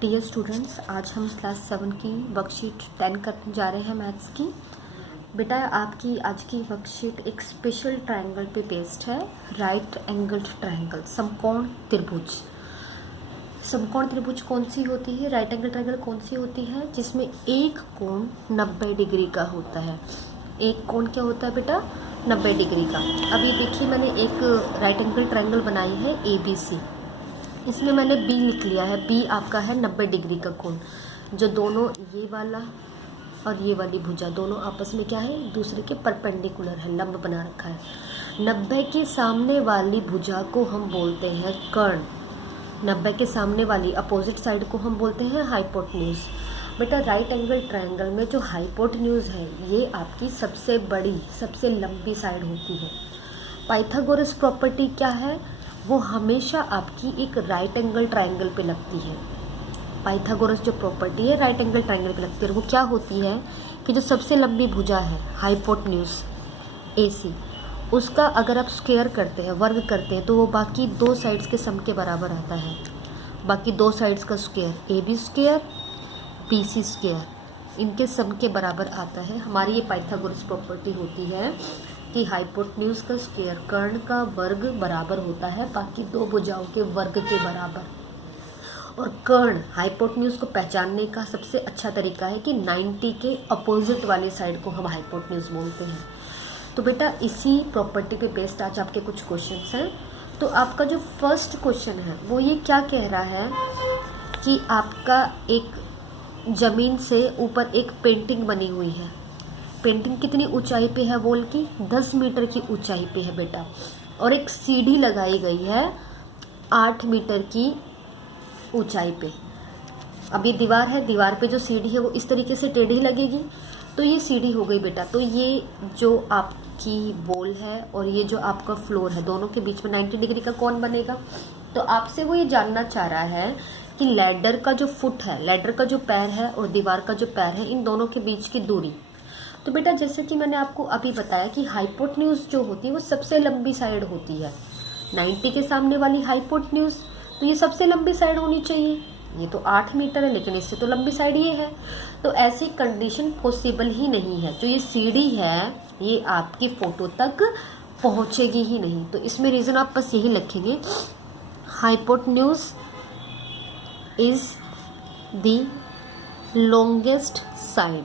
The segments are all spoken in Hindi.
डियर स्टूडेंट्स, आज हम क्लास 7 की वर्कशीट 10 करने जा रहे हैं मैथ्स की। बेटा आपकी आज की वर्कशीट एक स्पेशल ट्रायंगल पे बेस्ड है, राइट एंगल्ड ट्रायंगल, समकोण त्रिभुज। समकोण त्रिभुज कौन सी होती है, राइट एंगल ट्रायंगल कौन सी होती है, जिसमें एक कोण 90 डिग्री का होता है। एक कोण क्या होता है बेटा, 90 डिग्री का। अभी देखिए मैंने एक राइट एंगल ट्रायंगल बनाई है ABC, इसमें मैंने B लिख लिया है। B आपका है 90 डिग्री का कोण, जो दोनों ये वाला और ये वाली भुजा दोनों आपस में क्या है, दूसरे के परपेंडिकुलर है, लंब बना रखा है। 90 के सामने वाली भुजा को हम बोलते हैं कर्ण, 90 के सामने वाली अपोजिट साइड को हम बोलते हैं हाइपोटेन्यूज। बेटा राइट एंगल ट्रायंगल में जो हाइपोटेन्यूज है ये आपकी सबसे बड़ी, सबसे लंबी साइड होती है। पाइथागोरस प्रॉपर्टी क्या है, वो हमेशा आपकी एक राइट एंगल ट्रायंगल पे लगती है। पाइथागोरस जो प्रॉपर्टी है राइट एंगल ट्रायंगल पे लगती है, वो क्या होती है कि जो सबसे लंबी भुजा है हाइपोटेन्यूज AC, उसका अगर आप स्क्वायर करते हैं, वर्ग करते हैं, तो वो बाकी दो साइड्स के सम के बराबर आता है। बाकी दो साइड्स का square AB square BC square, इनके सम के बराबर आता है। हमारी ये पाइथागोरस प्रॉपर्टी होती है कि हाइपोटेन्यूज का स्क्वायर कर्ण का वर्ग बराबर होता है बाकी दो भुजाओं के वर्ग के बराबर। और कर्ण हाइपोटेन्यूज को पहचानने का सबसे अच्छा तरीका है कि 90 के अपोजिट वाली साइड को हम हाइपोटेन्यूज बोलते हैं। तो बेटा इसी प्रॉपर्टी पे बेस्ड आज आपके कुछ क्वेश्चंस हैं। तो आपका जो फर्स्ट क्वेश्चन है वो ये क्या कह रहा है कि आपका एक ज़मीन से ऊपर एक पेंटिंग बनी हुई है। पेंटिंग कितनी ऊंचाई पे है, वॉल की 10 मीटर की ऊंचाई पे है बेटा, और एक सीढ़ी लगाई गई है 8 मीटर की ऊंचाई पे। अब ये दीवार है, दीवार पे जो सीढ़ी है वो इस तरीके से टेढ़ी लगेगी, तो ये सीढ़ी हो गई बेटा। तो ये जो आपकी वॉल है और ये जो आपका फ्लोर है, दोनों के बीच में 90 डिग्री का कौन बनेगा। तो आपसे वो ये जानना चाह रहा है कि लैडर का जो फुट है, लैडर का जो पैर है और दीवार का जो पैर है, इन दोनों के बीच की दूरी। तो बेटा जैसे कि मैंने आपको अभी बताया कि हाइपोटेन्यूज जो होती है वो सबसे लंबी साइड होती है। 90 के सामने वाली हाइपोटेन्यूज, तो ये सबसे लंबी साइड होनी चाहिए। ये तो 8 मीटर है, लेकिन इससे तो लंबी साइड ये है। तो ऐसी कंडीशन पॉसिबल ही नहीं है। जो ये सीढ़ी है ये आपकी फोटो तक पहुंचेगी ही नहीं। तो इसमें रीज़न आप बस यही लिखेंगे, hypotenuse is the longest side.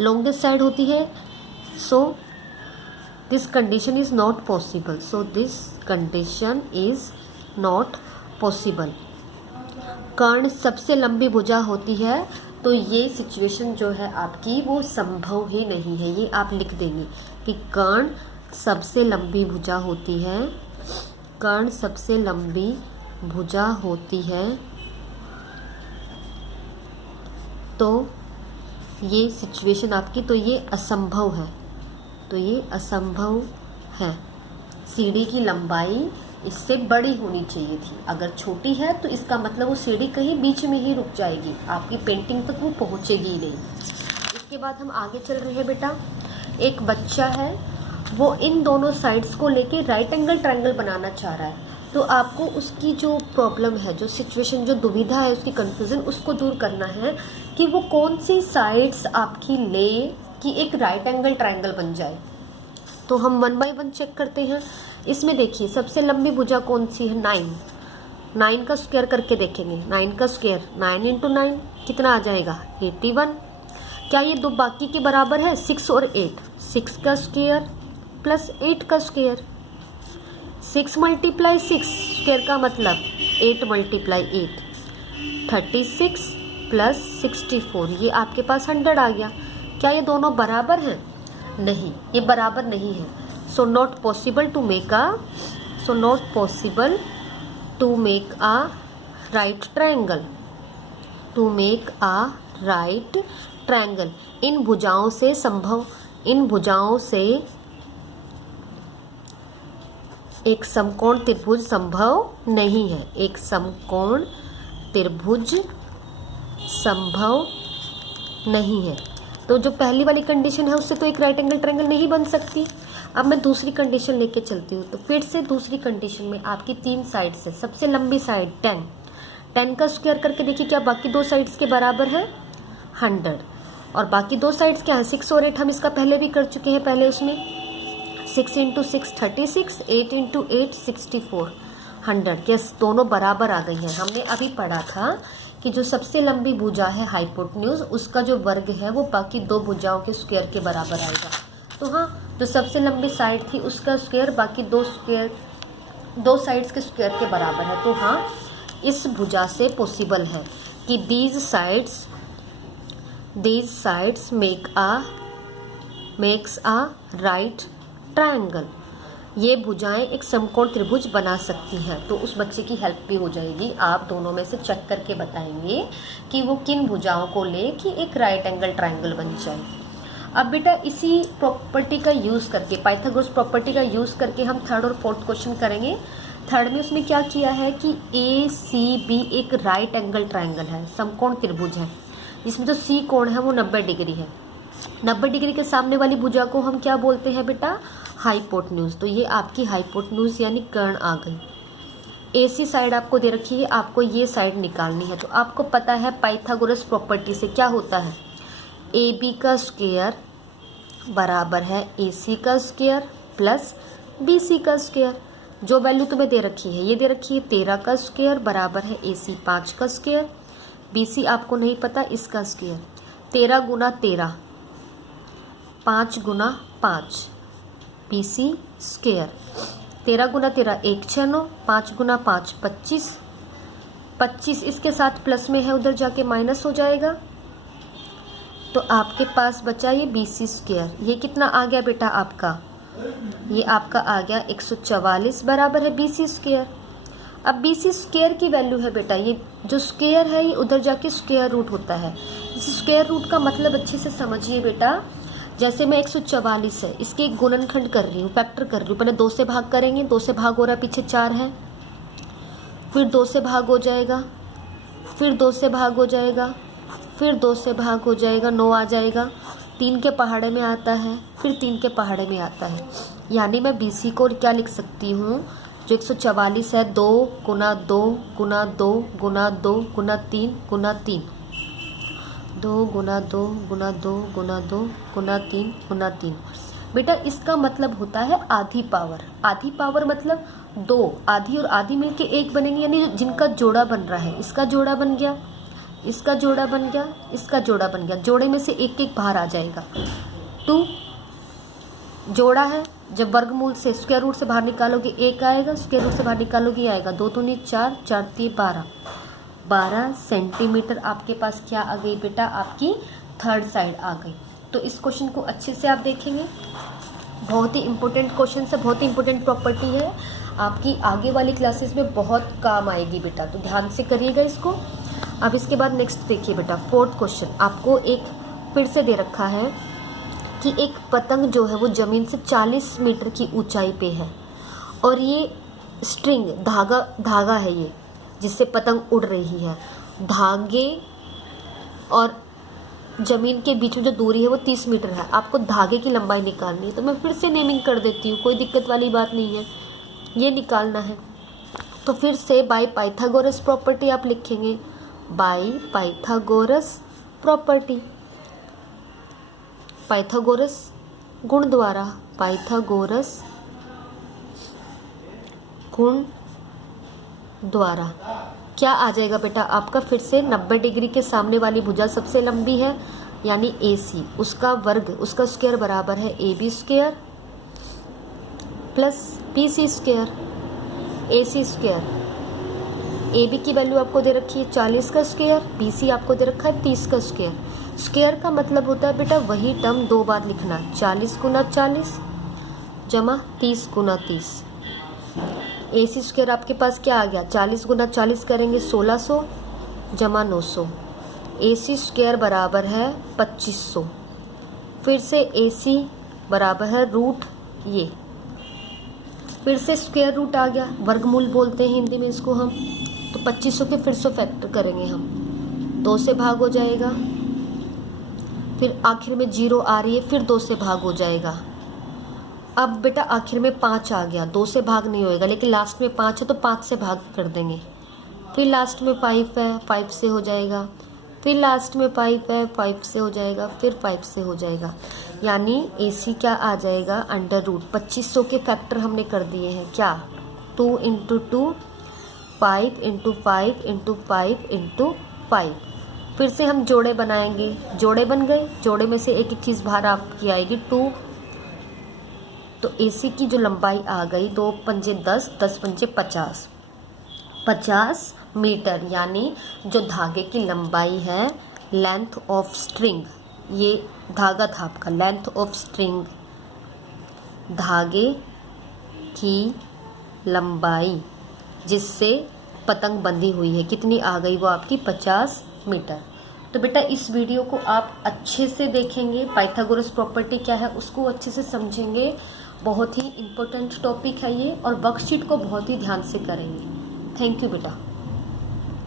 Longest side होती है, so this condition is not possible. So this condition is not possible. कर्ण सबसे लंबी भुजा होती है, तो ये सिचुएशन जो है आपकी वो संभव ही नहीं है। ये आप लिख देंगे कि कर्ण सबसे लंबी भुजा होती है, कर्ण सबसे लंबी भुजा होती है, तो ये सिचुएशन आपकी, तो ये असंभव है, तो ये असंभव है। सीढ़ी की लंबाई इससे बड़ी होनी चाहिए थी। अगर छोटी है तो इसका मतलब वो सीढ़ी कहीं बीच में ही रुक जाएगी, आपकी पेंटिंग तक वो पहुंचेगी ही नहीं। इसके बाद हम आगे चल रहे हैं बेटा। एक बच्चा है, वो इन दोनों साइड्स को लेके राइट एंगल ट्रायंगल बनाना चाह रहा है। तो आपको उसकी जो प्रॉब्लम है, जो सिचुएशन, जो दुविधा है, उसकी कन्फ्यूज़न, उसको दूर करना है कि वो कौन सी साइड्स आपकी ले कि एक राइट एंगल ट्रायंगल बन जाए। तो हम 1 बाय 1 चेक करते हैं। इसमें देखिए सबसे लंबी भुजा कौन सी है, 9 का स्क्वायर करके देखेंगे। 9 का स्क्वायर 9 × 9 कितना आ जाएगा, 81। क्या ये दो बाकी के बराबर है, 6 और 8। 6 का स्क्वायर प्लस 8 का स्क्वायर, 6 × 6 स्क्वायर का मतलब 8 × 8, 36 प्लस 64, ये आपके पास 100 आ गया। क्या ये दोनों बराबर हैं, नहीं, ये बराबर नहीं है। So not possible to make a right triangle, to make a right triangle. इन भुजाओं से एक समकोण त्रिभुज संभव नहीं है, एक समकोण त्रिभुज संभव नहीं है। तो जो पहली वाली कंडीशन है उससे तो एक राइट एंगल ट्रायंगल नहीं बन सकती। अब मैं दूसरी कंडीशन लेके चलती हूँ। तो फिर से दूसरी कंडीशन में आपकी 3 साइड्स है। सबसे लंबी साइड 10 का स्क्वायर करके देखिए क्या बाकी दो साइड्स के बराबर है 100, और बाकी दो साइड्स क्या है 6 और 8, हम इसका पहले भी कर चुके हैं। पहले उसमें 6 × 6 36, 8 × 8 64, 100 के दोनों बराबर आ गई हैं। हमने अभी पढ़ा था कि जो सबसे लंबी भुजा है हाइपोटेन्यूज, उसका जो वर्ग है वो बाकी दो भुजाओं के स्क्वायर के बराबर आएगा। तो हाँ, जो सबसे लंबी साइड थी उसका स्क्वायर बाकी दो साइड्स के स्क्वायर के बराबर है। तो हाँ, इस भुजा से पॉसिबल है कि these sides makes a right triangle. ये भुजाएं एक समकोण त्रिभुज बना सकती हैं। तो उस बच्चे की हेल्प भी हो जाएगी। आप दोनों में से चेक करके बताएंगे कि वो किन भुजाओं को ले कि एक राइट एंगल ट्रायंगल बन जाए। अब बेटा इसी प्रॉपर्टी का यूज़ करके, पाइथागोरस प्रॉपर्टी का यूज़ करके हम थर्ड और फोर्थ क्वेश्चन करेंगे। थर्ड में उसने क्या किया है कि ACB एक राइट एंगल ट्रायंगल है, समकोण त्रिभुज है, जिसमें जो C कोण है वो 90 डिग्री है। 90 डिग्री के सामने वाली भुजा को हम क्या बोलते हैं बेटा, हाइपोटेन्यूज। तो ये आपकी हाइपोटेन्यूज यानी कर्ण आ गई। AC साइड आपको दे रखी है, आपको ये साइड निकालनी है। तो आपको पता है पाइथागोरस प्रॉपर्टी से क्या होता है, AB का स्क्वायर बराबर है AC का स्क्वायर प्लस BC का स्क्वायर। जो वैल्यू तुम्हें दे रखी है, ये दे रखी है 13 का स्क्वायर बराबर है AC 5 का स्क्वायर, BC आपको नहीं पता इसका स्क्वायर। 13 × 13 5 × 5 BC square. 13 × 13 1 6 9, 5 × 5 25, 25 इसके साथ प्लस में है, उधर जाके माइनस हो जाएगा। तो आपके पास बचा ये BC स्क्वायर। ये कितना आ गया बेटा आपका, ये आपका आ गया 144 बराबर है BC स्क्वायर। अब BC स्क्वायर की वैल्यू है बेटा, ये जो स्क्वायर है ये उधर जाके स्क्वायर रूट होता है। इस स्क्वायर रूट का मतलब अच्छे से समझिए बेटा। जैसे मैं 144 है, इसके एक गुणनखंड कर रही हूँ, फैक्टर कर रही हूँ। पहले 2 से भाग करेंगे, 2 से भाग हो रहा है, पीछे 4 है, फिर 2 से भाग हो जाएगा, फिर 2 से भाग हो जाएगा, फिर 2 से भाग हो जाएगा, 9 आ जाएगा, 3 के पहाड़े में आता है, फिर 3 के पहाड़े में आता है। यानी मैं BC को क्या लिख सकती हूँ, जो 144 है 2 × 2 × 2 × 2 × 3 × 3, 2 × 2 × 2 × 2 × 3 × 3। बेटा इसका मतलब होता है आधी पावर। आधी पावर मतलब 2, आधी और आधी मिलके 1 बनेंगे, यानी जिनका जोड़ा बन रहा है, इसका जोड़ा बन गया, इसका जोड़ा बन गया, इसका जोड़ा बन गया। जोड़े में से एक एक बाहर आ जाएगा। 2 जोड़ा है, जब वर्गमूल से स्क्वायर रूट से बाहर निकालोगे 1 आएगा, स्क्वायर रूट से बाहर निकालोगे ये आएगा। 2 दूनी 4, 4 × 3 12 सेंटीमीटर आपके पास क्या आ गई बेटा, आपकी थर्ड साइड आ गई। तो इस क्वेश्चन को अच्छे से आप देखेंगे, बहुत ही इंपॉर्टेंट क्वेश्चन है, बहुत ही इंपॉर्टेंट प्रॉपर्टी है, आपकी आगे वाली क्लासेस में बहुत काम आएगी बेटा। तो ध्यान से करिएगा इसको। अब इसके बाद नेक्स्ट देखिए बेटा, फोर्थ क्वेश्चन आपको एक फिर से दे रखा है कि एक पतंग जो है वो ज़मीन से 40 मीटर की ऊंचाई पे है, और ये स्ट्रिंग धागा है ये, जिससे पतंग उड़ रही है। धागे और ज़मीन के बीच में जो दूरी है वो 30 मीटर है। आपको धागे की लंबाई निकालनी है। तो मैं फिर से नेमिंग कर देती हूँ, कोई दिक्कत वाली बात नहीं है, ये निकालना है। तो फिर से बाय पाइथागोरस प्रॉपर्टी आप लिखेंगे, बाय पाइथागोरस प्रॉपर्टी, पाइथागोरस गुण द्वारा, पाइथागोरस गुण द्वारा क्या आ जाएगा बेटा आपका, फिर से 90 डिग्री के सामने वाली भुजा सबसे लंबी है यानी AC, उसका वर्ग, उसका स्क्वायर बराबर है AB square plus BC square. AC square, AB की वैल्यू आपको दे रखी है 40 का स्क्वायर, BC आपको दे रखा है 30 का स्क्वायर। स्क्वायर का मतलब होता है बेटा वही टर्म 2 बार लिखना, 40 × 40 जमा 30 × 30। AC स्क्वायर आपके पास क्या आ गया, 40 × 40 करेंगे 1600 जमा 900। AC स्क्वायर बराबर है 2500। फिर से AC बराबर है रूट, ये फिर से स्क्वायर रूट आ गया, वर्गमूल बोलते हैं हिंदी में इसको हम। तो 2500 के फिर से फैक्टर करेंगे हम, 2 से भाग हो जाएगा, फिर आखिर में 0 आ रही है, फिर 2 से भाग हो जाएगा। अब बेटा आखिर में 5 आ गया, 2 से भाग नहीं होएगा, लेकिन लास्ट में 5 है तो 5 से भाग कर देंगे, फिर लास्ट में 5 है, 5 से हो जाएगा, फिर लास्ट में 5 है, 5 से हो जाएगा, फिर 5 से हो जाएगा। यानी AC क्या आ जाएगा, अंडर रूट 2500 के फैक्टर हमने कर दिए हैं क्या, 2 × 2, 5 × 5 × 5 × 5। फिर से हम जोड़े बनाएंगे, जोड़े बन गए, जोड़े में से एक एक चीज़ बाहर आपकी आएगी 2। तो AC की जो लंबाई आ गई 2 पंजे 10, 10 पंजे 50, 50 मीटर। यानी जो धागे की लंबाई है, लेंथ ऑफ स्ट्रिंग, ये धागा था आपका, लेंथ ऑफ स्ट्रिंग, धागे की लंबाई जिससे पतंग बंधी हुई है, कितनी आ गई, वो आपकी 50 मीटर। तो बेटा इस वीडियो को आप अच्छे से देखेंगे, पाइथागोरस प्रॉपर्टी क्या है उसको अच्छे से समझेंगे। बहुत ही इम्पोर्टेंट टॉपिक है ये, और वर्कशीट को बहुत ही ध्यान से करेंगे। थैंक यू बेटा।